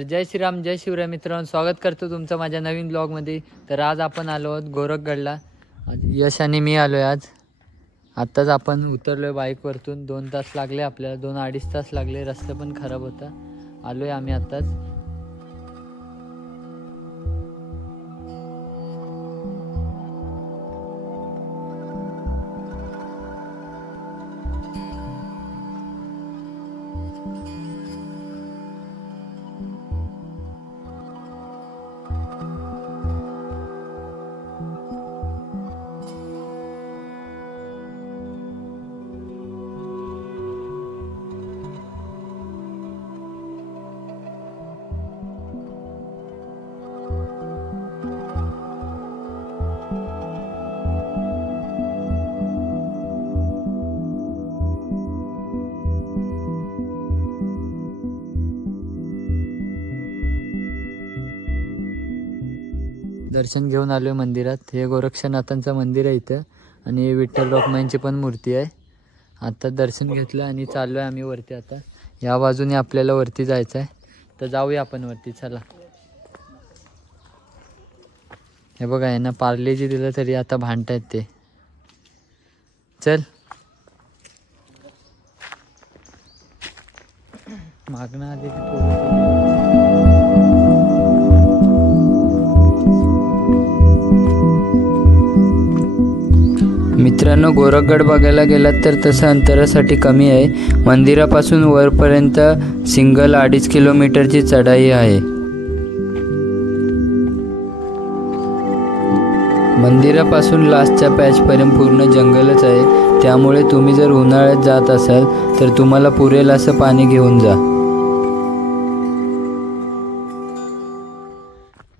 तर जय श्रीराम जय शिवराय मित्रांनो, स्वागत करतो तुमचं माझ्या नवीन ब्लॉगमध्ये। तर आज आपण आलो आहोत गोरखगडला। यश आणि मी आलो आहे आज। आत्ताच आपण उतरलो बाईकवरतून। 2 तास लागले आपल्याला, 2-2.5 तास लागले। रस्ता पण खराब होता। आलो आहे आम्ही आत्ताच। दर्शन घेऊन आलोय मंदिरात। हे गोरक्षनाथांचं मंदिर आहे इथं आणि विठ्ठल रखुमाईची पण मूर्ती आहे। आता दर्शन घेतलं आणि चाललोय आम्ही वरती। आता या बाजूने आपल्याला वरती जायचं आहे, तर जाऊया आपण वरती। चला। हे बघा, यांना पार्लेजी दिलं तरी आता भांडतायत ते। चल मागणं आली ती पोरं। मित्रांनो, गोरखगड बघायला गेलात तर तसं अंतरासाठी कमी आहे। मंदिरापासून वरपर्यंत सिंगल 2.5 किलोमीटरची चढाई आहे। मंदिरापासून लास्टच्या पॅचपर्यंत पूर्ण जंगलच आहे। त्यामुळे तुम्ही जर उन्हाळ्यात जात असाल तर तुम्हाला पुरेल असं पाणी घेऊन जा।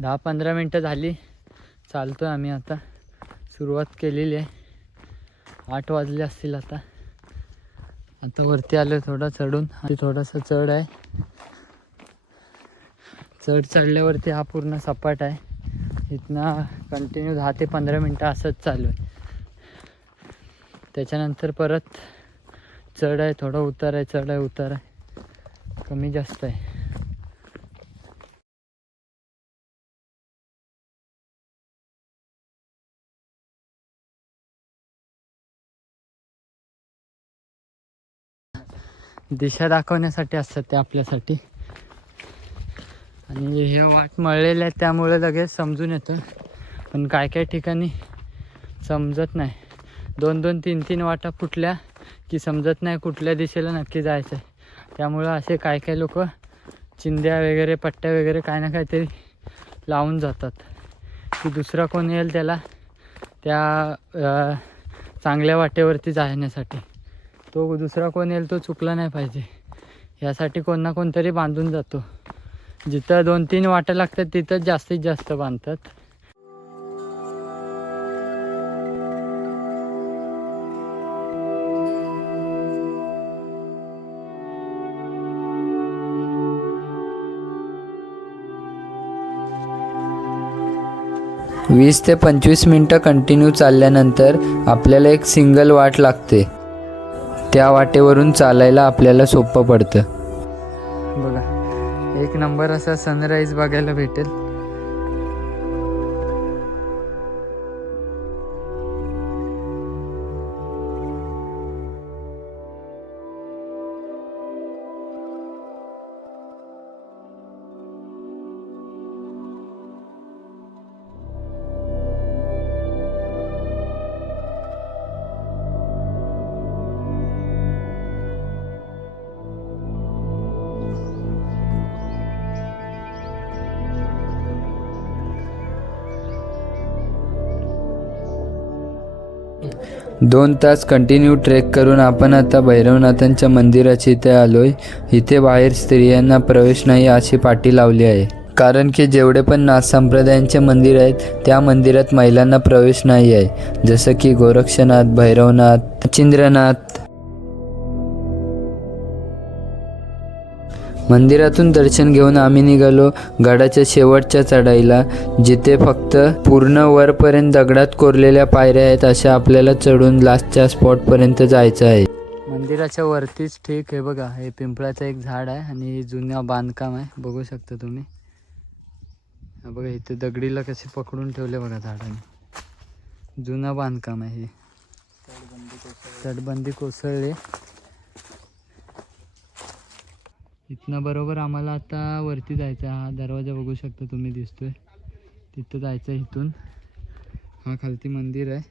10-15 मिनटं झाली चालतोय आम्ही। आता सुरुवात केलेली आहे। 8 वाजले असतील आता। वरती आलो थोडा चढून। आणि थोडासा चढ आहे। चढ चढल्यावरती हा पूर्ण सपाट आहे। इथनं कंटिन्यू 10 ते 15 मिनटं असंच चालू आहे। त्याच्यानंतर परत चढ आहे, थोडा उतार आहे, चढ आहे, उतार आहे, कमी जास्त आहे। दिशा दाखवण्यासाठी असतात ते आपल्यासाठी। आणि हे वाट मळलेले आहेत त्यामुळे लगेच समजून येतं, पण काय काय ठिकाणी समजत नाही। 2-2, 3-3 वाटा फुटल्या की समजत नाही कुठल्या दिशेला नक्की जायचं आहे। त्यामुळं असे काय काय लोक चिंध्या वगैरे, पट्ट्या वगैरे काय ना काहीतरी लावून जातात की दुसरा कोण येईल त्याला त्या चांगल्या वाटेवरती जाण्यासाठी। तो दुसरा कोण येईल तो चुकला नाही पाहिजे यासाठी कोण ना कोणतरी बांधून जातो। जिथं 2-3 वाटा लागतात तिथं जास्तीत जास्त बांधतात। वीस ते 25 मिनटं कंटिन्यू चालल्यानंतर आपल्याला एक सिंगल वाट लागते। त्या वाटेवरून चालायला आपल्याला सोपं पडतं। बघा, एक नंबर असा सनराईज बघायला भेटेल। दोन तास कंटिन्यू ट्रेक करून आपण आता भैरवनाथांच्या मंदिराच्या इथे आलोय। इथे बाहेर स्त्रियांना प्रवेश नाही अशी पाटी लावली आहे, कारण की जेवढे पण नाथ संप्रदायांचे मंदिर आहेत त्या मंदिरात महिलांना प्रवेश नाही आहे। जसं की गोरक्षनाथ, भैरवनाथ, मच्छिंद्रनाथ। मंदिरातून दर्शन घेऊन आम्ही निघालो गडाच्या शेवटच्या चढाईला, जिथे फक्त पूर्ण वरपर्यंत दगडात कोरलेल्या पायऱ्या आहेत। अशा आपल्याला चढून लास्टच्या स्पॉटपर्यंत जायचं आहे। मंदिराच्या वरतीच ठीक आहे बघा, हे पिंपळाचं एक झाड आहे आणि जुनं बांधकाम आहे, बघू शकता तुम्ही. बघा इथे दगडीला कसे पकडून ठेवले बघा झाडाने, जुनं बांधकाम आहे हे. तटबंदी कोसळले. इथनं बरोबर आम्हाला आता वरती जायचं आहे. हा दरवाजा बघू शकता तुम्ही, दिसतोय तिथं जायचं आहे. इथून हा खालती मंदिर आहे.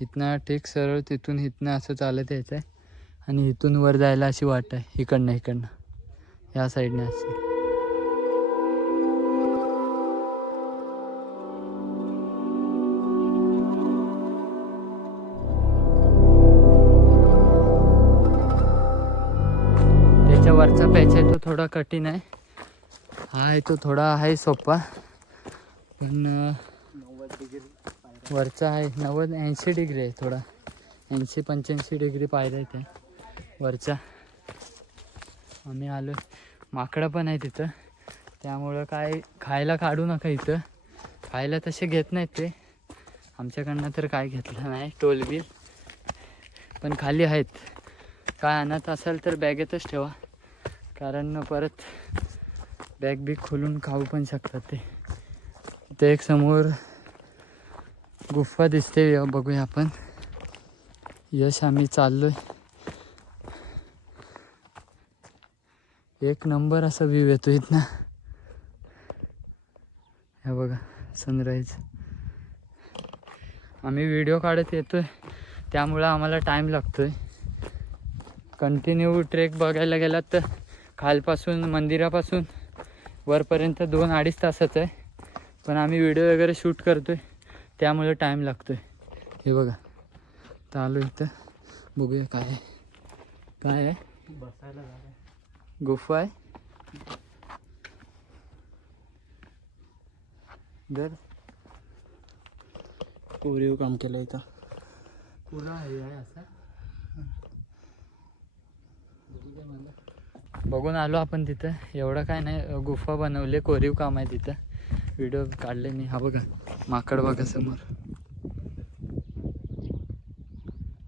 इथनं ठीक सरळ तिथून इथनं असं चालत यायचं आहे आणि इथून वर जायला अशी वाट आहे, इकडनं या साईडने अशी. त्याच्या वरचा पॅच आहे तो थोडा कठीण आहे, हा आहे तो थोडा आहे सोपा. पण 90 डिग्री वरचा आहे, 90-80 डिग्री आहे, थोडा 80-85 डिग्री पायऱ्या आहे त्या वरच्या. आम्ही आलो. माकडं पण आहे तिथं, त्यामुळं काय खायला काढू नका इथं. खायला तसे घेत नाहीत ते, आमच्याकडनं तर काय घेतलं नाही टोलबिल. पण खाली आहेत. काय आणत असेल तर बॅगेतच ठेवा, कारण परत बॅग बिग खोलून खाऊ पण शकतात ते. इथे एक समोर गुफा दिसते, बघूया आपण. यश आम्ही चाललोय. एक नंबर असा व्ह्यू येतो इथनं. हे बघा सनराईज. आम्ही व्हिडिओ काढत येतोय त्यामुळं आम्हाला टाईम लागतोय. कंटिन्यू ट्रेक बघायला गेलात तर खालपासून मंदिरापासून वरपर्यंत 2-2.5 तासाचं आहे. पण आम्ही व्हिडिओ वगैरे शूट करतोय त्यामुळे टाईम लागतोय. हे बघा तर आलो इथं, बघूया काय आहे. काय आहे? बसायला गुफा आहे. दर कोरीव काम केलं इथं पुरा हे आहे असं. बघून आलो आपण तिथं, एवढं काय नाही. गुफा बनवले, कोरीव काम आहे तिथं, व्हिडिओ काढले मी. हा बघा माकड बघा समोर,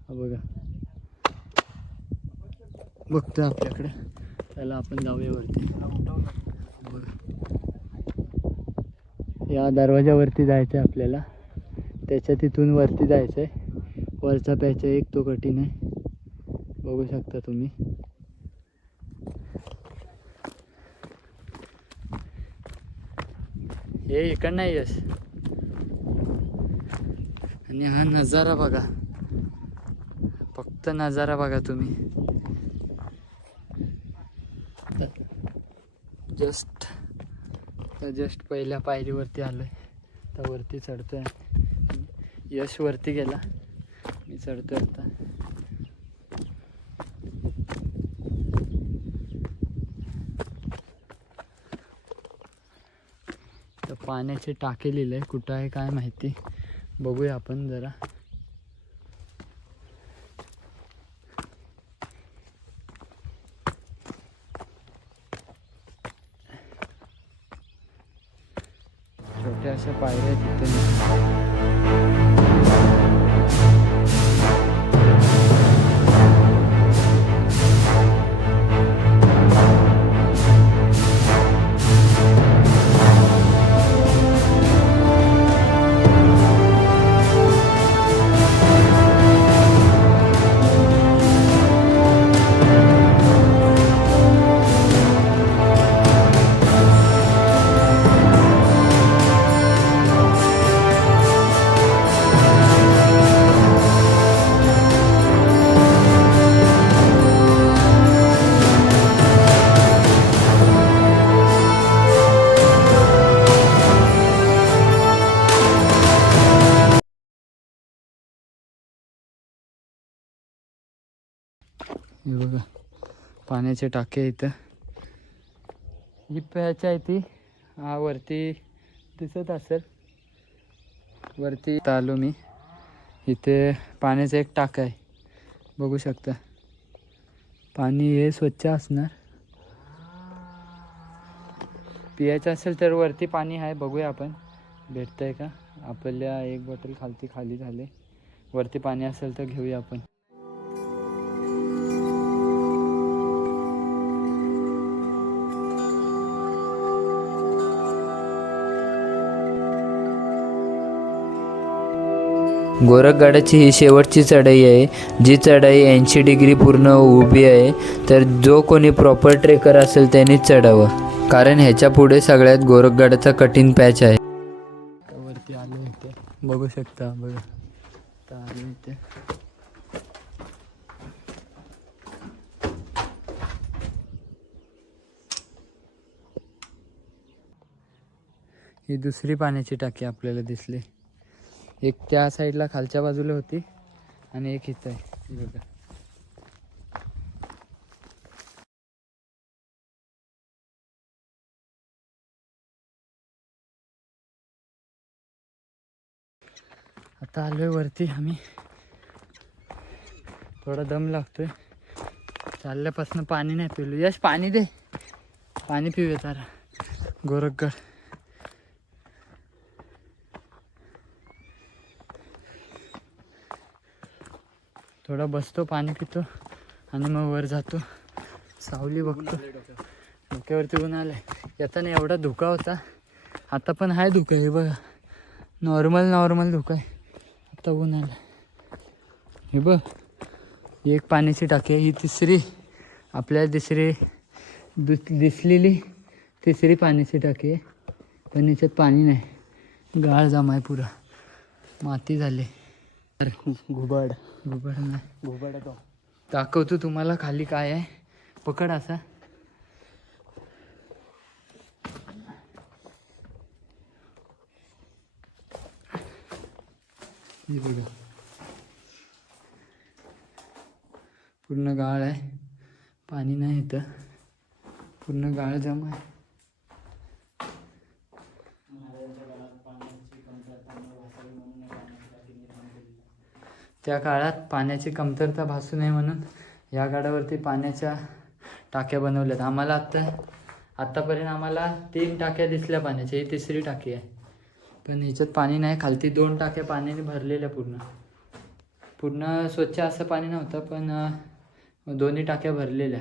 हा बघा बघतोय आपल्याकडे. त्याला आपण जाऊया वरती. बघा या दरवाजावरती जायचं आहे आपल्याला, त्याच्या तिथून वरती जायचं आहे. वरचा पॅच एक तो कठीण आहे, बघू शकता तुम्ही. हे इकडं नाही यश. आणि हा नजारा बघा, फक्त नजारा बघा तुम्ही. जस्ट पहिल्या पायरीवरती आलोय, तर वरती चढतोय. यश वरती गेला, मी चढतोय आता. तर पाण्याचे टाके लिहिलंय, कुठं आहे काय माहिती, बघूया आपण जरा. छोट्या अशा पायऱ्या तिथे. हे बघा पाण्याचे टाके इथं. ही प्यायची आहे ती, हा वरती दिसत असेल. वरती आलो मी, इथे पाण्याचं एक टाक आहे, बघू शकता. पाणी हे स्वच्छ असणार, पियायचं असेल तर वरती पाणी आहे, बघूया आपण भेटतंय का. आपल्या एक बॉटल खाली झाले, वरती पाणी असेल तर घेऊया आपण. गोरखगडाची ही शेवटची चढाई आहे, जी चढाई 80 डिग्री पूर्ण उभी आहे. तर जो कोणी प्रॉपर ट्रेकर असेल त्यानेच चढावं, कारण ह्याच्या पुढे सगळ्यात गोरखगडाचा कठीण पॅच आहे. वरती आलो इथे बघू शकता, बघा आता आलो इथे. ही दुसरी पाण्याची टाकी आपल्याला दिसली. एक त्या साईडला खालच्या बाजूला होती आणि एक इथं आहे बघा. आता आलोय वरती आम्ही. थोडा दम लागतोय, चालल्यापासून पाणी नाही पिलो. यश पाणी दे, पाणी पिऊया तारा. गोरखगड थोडा बसतो, पाणी पितो आणि मग वर जातो. सावली बघतो, डोक्यावरती ऊन आलंय. येताना एवढा धुका होता, आता पण आहे धुका. हे बघा, नॉर्मल धुका आहे. आता ऊन आलं. हे बघ, एक पाण्याची टाकी आहे. ही तिसरी आपल्याला दिसलेली तिसरी पाण्याची टाकी आहे. पण याच्यात पाणी नाही, गाळ जमा आहे, पुरा माती झाली. तर घुबड नाही, दाखवतो तुम्हाला खाली काय आहे. पकड असा. हे बघा, पूर्ण गाळ आहे, पाणी नाही इथं, पूर्ण गाळ जमा आहे. त्या काळात पाण्याची कमतरता भासू नये म्हणून या गडावरती पाण्याच्या टाक्या बनवल्यात. आम्हाला आत्तापर्यंत आम्हाला 3 टाक्या दिसल्या पाण्याच्या. ही तिसरी टाकी आहे, पण ह्याच्यात पाणी नाही. खालती 2 टाक्या पाण्याने भरलेल्या, पूर्ण स्वच्छ असं पाणी नव्हतं, पण दोन्ही टाक्या भरलेल्या.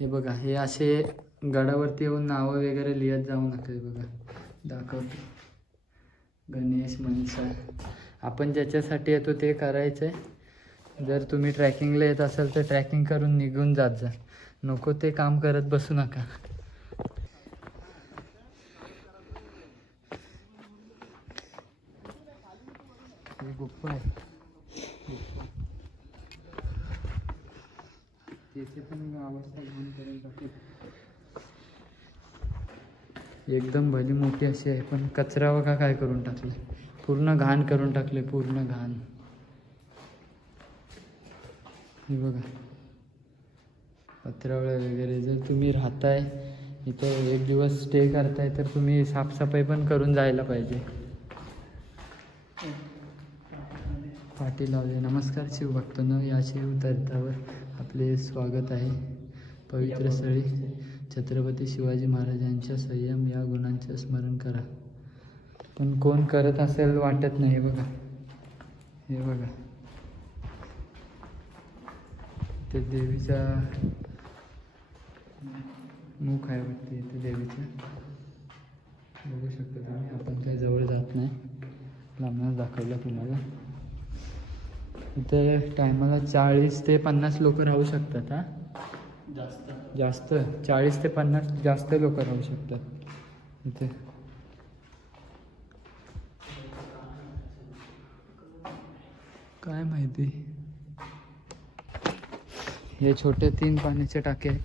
हे बघा, हे असे गडावरती येऊन नावं वगैरे लिहत जाऊ नका. हे बघा, दाखवतो. गणेश मनसा, आपण ज्याच्यासाठी येतो ते करायचं आहे. जर तुम्ही ट्रॅकिंगला येत असाल तर ट्रॅकिंग करून निघून जात जा, नको ते काम करत बसू नका. ही गुफा आहे, त्याची पण अवस्था घेऊन करून टाकली. एकदम भली मोठी अशी आहे, पण कचरा बघा काय करून टाकले, पूर्ण घाण करून टाकले, पूर्ण घाण. हे बघा, पत्रावळ्या वगैरे. जर तुम्ही राहताय इथं, एक दिवस स्टे करताय, तर तुम्ही साफसफाई पण करून जायला पाहिजे. पाठी लावले. नमस्कार शिवभक्तांनो, या शिवतीर्थावर आपले स्वागत आहे. पवित्र स्थळी छत्रपती शिवाजी महाराजांच्या संयम या गुणांचे स्मरण करा. पण कोण करत असेल वाटत नाही. बघा, हे बघा, ते देवीचा मुख आहे वाटते इथे देवीचं, बघू शकता तुम्ही. आपण काही जवळ जात नाही, लांबूनच दाखवलं तुम्हाला. इथे टायमाला 40 ते 50 लोक राहू शकतात. जास्त 40 ते 50 जास्त लोक राहू शकतात इथे. काय माहिती. हे छोटे 3 पाण्याचे टाके आहेत,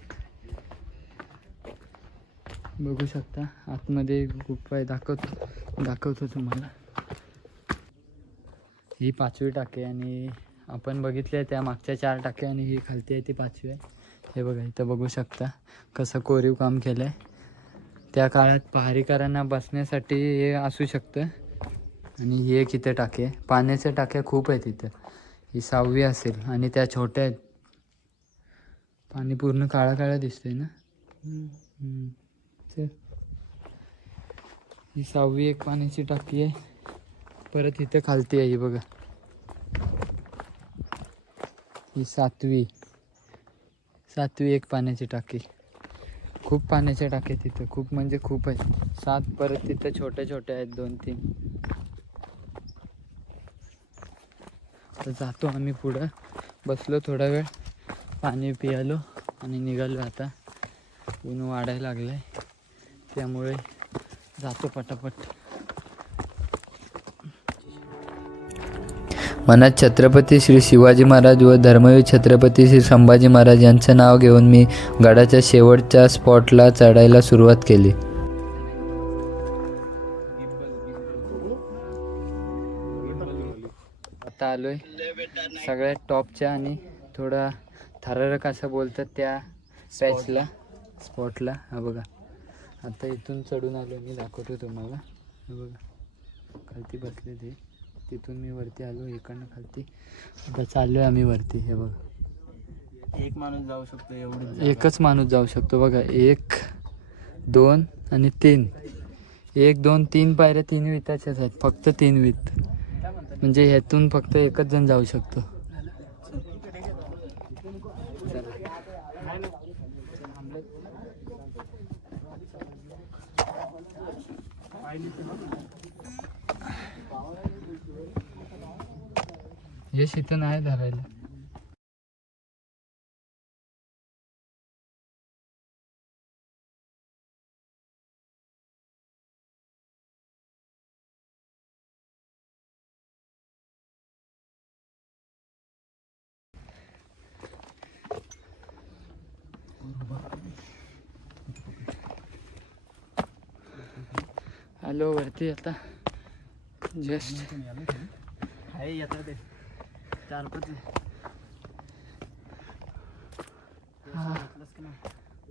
बघू शकता. आतमध्ये गुफा आहे, दाखवतो तुम्हाला. ही 5वी टाकी आणि आपण बघितले त्या मागच्या 4 टाक्या आणि ही खालती आहे ती 5वी आहे. हे बघा, इथं बघू शकता कसं कोरीव काम केलं आहे. त्या काळात पहारीकरांना बसण्यासाठी हे असू शकतं. आणि ही एक इथे टाकी आहे. पाण्याच्या टाक्या खूप आहेत इथं. ही 6वी असेल आणि त्या छोट्या आहेत. पाणी पूर्ण काळा दिसतंय ना. ही 6वी एक पाण्याची टाकी आहे. परत इथे खालती आहे, ही बघा, ही 7वी एक पाण्याची टाकी. खूप पाण्याच्या टाक्या तिथं, खूप म्हणजे खूप आहेत. 7. परत तिथं छोट्या आहेत 2-3. तर जातो आम्ही पुढं. बसलो थोडा वेळ, पाणी पियालो आणि निघालो. आता ऊन वाढायला लागलं आहे, त्यामुळे जातो पटापट. मनात छत्रपती श्री शिवाजी महाराज व धर्मवीर छत्रपती श्री संभाजी महाराज यांचं नाव घेऊन मी गडाच्या शेवटच्या स्पॉटला चढायला सुरुवात केली. आता आलोय सगळ्यात टॉपच्या आणि थोडा थरारक असं बोलतात त्या पॅचला, स्पॉटला. हा बघा, आता इथून चढून आलो मी, दाखवतो तुम्हाला. हे बघा खालती बसले ते, तिथून मी वरती आलो इकडनं खालती. आता चाललोय आम्ही वरती. हे बघा, एक माणूस जाऊ शकतो एवढी. एकच माणूस जाऊ शकतो बघा. 1 2 आणि 3. 1 2 3 पायऱ्या 3 विताच्याच आहेत, फक्त 3 वित. म्हणजे ह्यातून फक्त एकच जण जाऊ शकतो. यश इथं नाही धरायला. आलो वरती आता जस्ट. आहे येतात ते 4-5.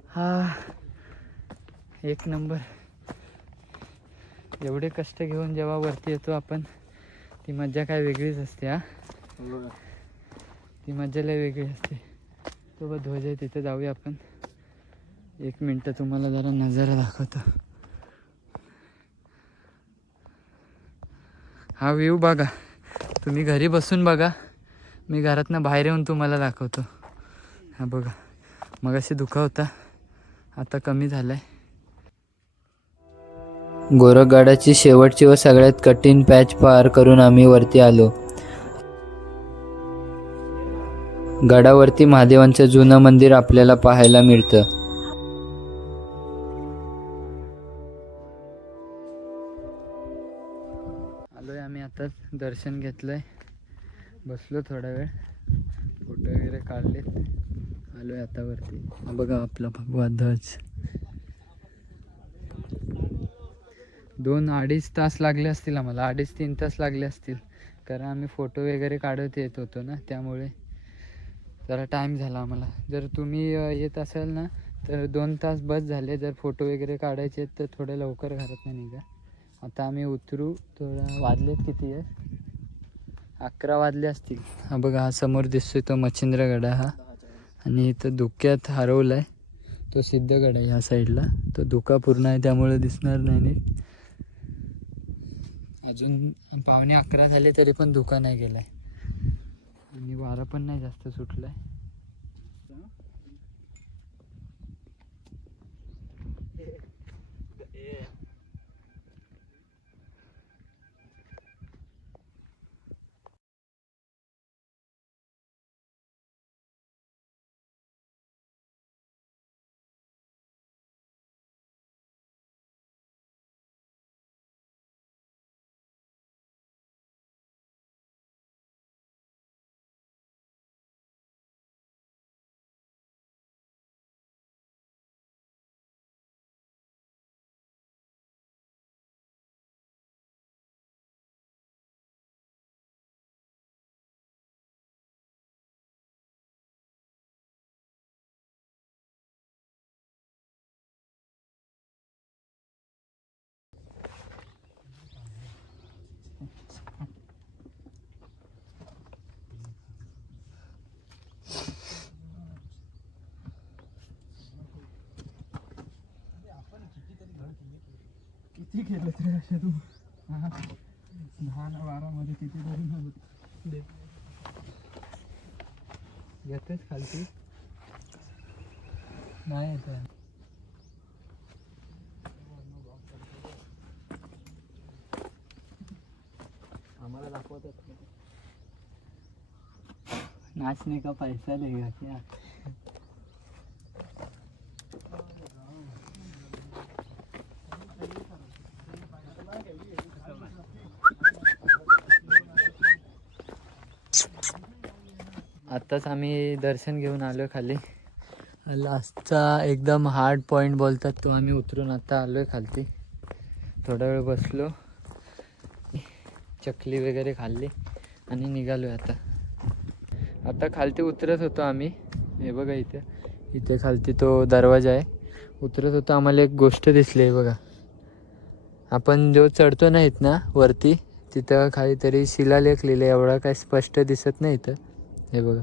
हा एक नंबर. एवढे कष्ट घेऊन जेव्हा वरती येतो आपण, ती मजा काय वेगळीच असते. हा, ती मजा लय वेगळी असते. तो बघ ध्वज आहे, तिथे जाऊया आपण. 1 मिनटं तुम्हाला जरा नजारा दाखवतो. हा व्ह्यू बघा, तुम्ही घरी बसून बघा, मी घरातनं बाहेर येऊन तुम्हाला दाखवतो. हा बघा, मगाशी धुका होता, आता कमी झालाय. गोरखगडाची शेवटची व सगळ्यात कठीण पॅच पार करून आम्ही वरती आलो. गडावरती महादेवांचं जुनं मंदिर आपल्याला पाहायला मिळतं. आलोय आम्ही आताच, दर्शन घेतलंय, बसलो थोडा वेळ, फोटो वगैरे काढलेत, आलोय आता वरती. हा बघा आपला भगवा ध्वज. 2-2.5 तास लागले असतील आम्हाला, 2.5-3 तास लागले असतील, कारण आम्ही फोटो वगैरे काढत येत होतो ना, त्यामुळे जरा टाईम झाला आम्हाला. जर तुम्ही येत असाल ना तर 2 तास बस झाले. जर फोटो वगैरे काढायचे तर थोडं लवकर घरात नाही निघा. आता आम्ही उतरू, थोडा वाजलेत किती आहे, 11 वाजले असतील. हा बघा, हा समोर दिसतोय तो मच्छिंद्रगड हा, आणि इथं धुक्यात हरवलाय तो सिद्धगड आहे ह्या साईडला. तो धुका पूर्ण आहे त्यामुळे दिसणार नाही नीट. अजून 11:15 झाले तरी पण धुका नाही गेलाय, आणि वारा पण नाही जास्त सुटलाय. किती केलं तरी असे तू 10-12 मध्ये किती तरी येतेच खालती नाही येत. आम्हाला दाखवतात. नाचने का पैसा लेगा क्या? आत्ताच आम्ही दर्शन घेऊन आलो खाली. लास्टचा एकदम हार्ड पॉईंट बोलतात तो आम्ही उतरून आता आलोय खालती. थोडा वेळ बसलो, चकली वगैरे खाल्ली आणि निघालोय आता. आता खालती उतरत होतो आम्ही. हे बघा इथे खालती तो दरवाजा आहे. उतरत होतो, आम्हाला एक गोष्ट दिसली आहे बघा. आपण जो चढतो नाहीत ना वरती, तिथं काहीतरी शिलालेख लिहिले. एवढा काही स्पष्ट दिसत नाही इथं. हे बघा.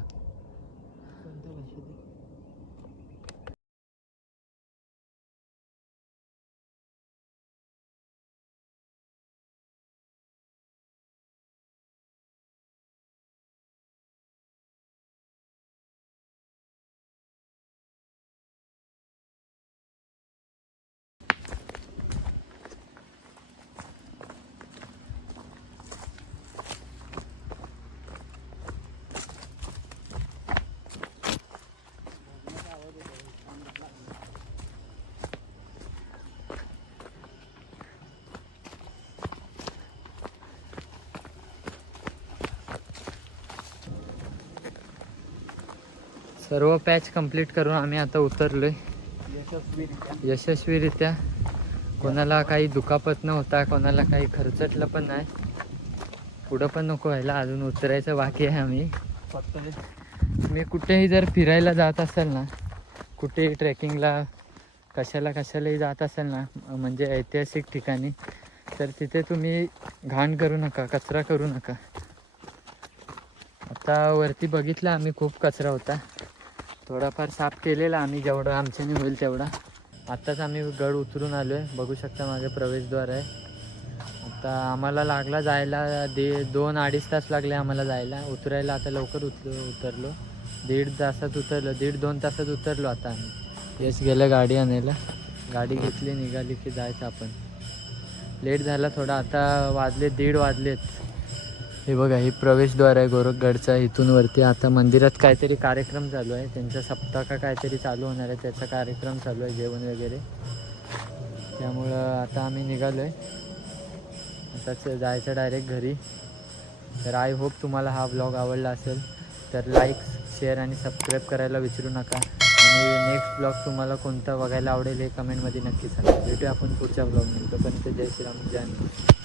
सर्व पॅच कंप्लीट करून आम्ही आता उतरलोय यशस्वीरित्या. कोणाला काही दुखापत न होता, कोणाला काही खर्चटलं पण नाही. पुढं पण नको व्हायला, अजून उतरायचं बाकी आहे. आम्ही फक्त मी कुठेही जर फिरायला जात असेल ना, कुठेही ट्रेकिंगला कशालाही जात असेल ना, म्हणजे ऐतिहासिक ठिकाणी, तर तिथे तुम्ही घाण करू नका, कचरा करू नका. आता वरती बघितलं आम्ही, खूप कचरा होता. थोडाफार साफ केलेला आम्ही, जेवढं आमच्याने होईल तेवढा. आत्ताच आम्ही गड उतरून आलो आहे. बघू शकता माझं प्रवेशद्वार आहे. आता आम्हाला लागला जायला 2-2.5 तास लागले आम्हाला जायला. उतरायला आता लवकर उतरलो. 1.5 तासात उतरलो, 1.5-2 तासात उतरलो आता आम्ही. यश गेलं गाडी आणायला. गाडी घेतली, निघाली की जायचं आपण. लेट झाला थोडा. आता वाजले 1:30 वाजलेत. हे बघा, ही प्रवेशद्वार आहे गोरखगडचा. इथून वरती आता मंदिरात काहीतरी कार्यक्रम चालू आहे. त्यांचा सप्ताह का काहीतरी चालू होणार आहे, त्याचा कार्यक्रम चालू आहे, जेवण वगैरे. त्यामुळं आता आम्ही निघालो आहे. आताच जायचं डायरेक्ट घरी. तर आय होप तुम्हाला हा व्लॉग आवडला असेल. तर लाईक, शेअर आणि सबस्क्राईब करायला विसरू नका. आणि नेक्स्ट ब्लॉग तुम्हाला कोणता बघायला आवडेल हे कमेंटमध्ये नक्की सांगा. भेटूया आपण पुढच्या ब्लॉगमध्ये. तोपर्यंत जय श्रीराम, जय